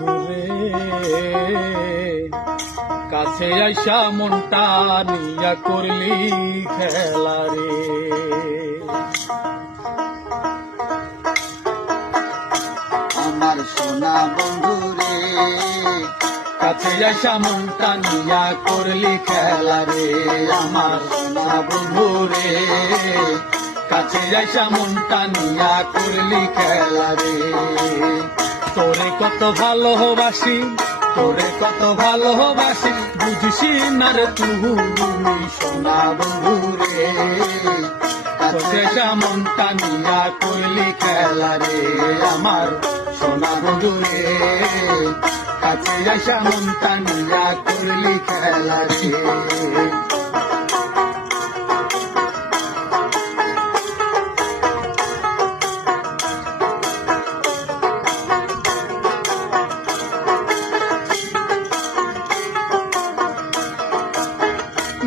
বন্ধুরে, কাছে আইসা মনটা নিয়া করলি খেলা রে। আমার সোনা বন্ধুরে, কাছে আইসা মনটা নিয়া করলি খেলা রে। আমার সোনা বন্ধুরে, কাছে আইসা মনটা নিয়া করলি খেলা রে। তোরে কত ভালোবাসি, তোরে কত ভালোবাসি, বুঝিস না রে তুই সোনা বন্ধুরে। কাছে আইসা মনটা নিয়া করলি খেলা রে। আমার সোনা বন্ধুরে, কাছে আইসা মনটা নিয়া করলি খেলা রে।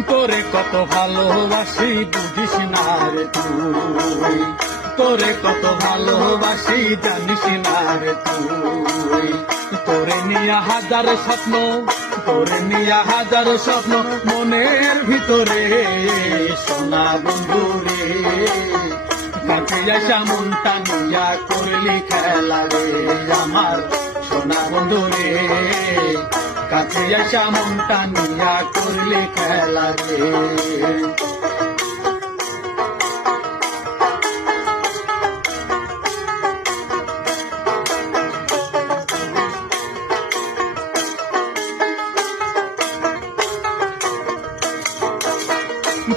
তোরে কত ভালোবাসি, বুঝিস না রে তুই। তোরে কত ভালোবাসি, জানিস না রে তুই। তোরে নিয়া হাজার স্বপ্ন, তোরে নিয়া হাজার স্বপ্ন মনের ভিতরে সোনা বন্ধুরে। কাছে আইসা মনটা নিয়া করলি খেলা রে। আমার সোনা বন্ধুরে, কাছে আইসা মনটা নিয়া করলি খেলা রে।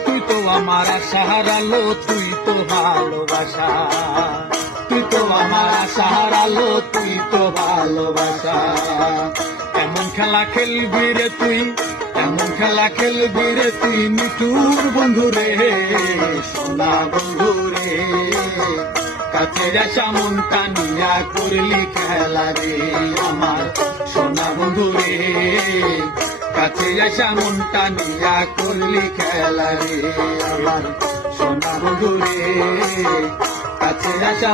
তুই তো আমার আশার আলো, তুই তো ভালোবাসা। তুই তো আমার আশার আলো, তুই তো ভালোবাসা। এমন খেলা খেলবি রে তুই, এমন খেলা খেলবি রে তুই মিঠুর বন্ধুরে, সোনা বন্ধুরে। কাছে আসা মনটা নিয়া করলি খেলা রে। আমার সোনা বন্ধুরে, কাছে আসা মনটা নিয়া করলি খেলা রে। আমার সোনা বন্ধুরে, কাছে আসা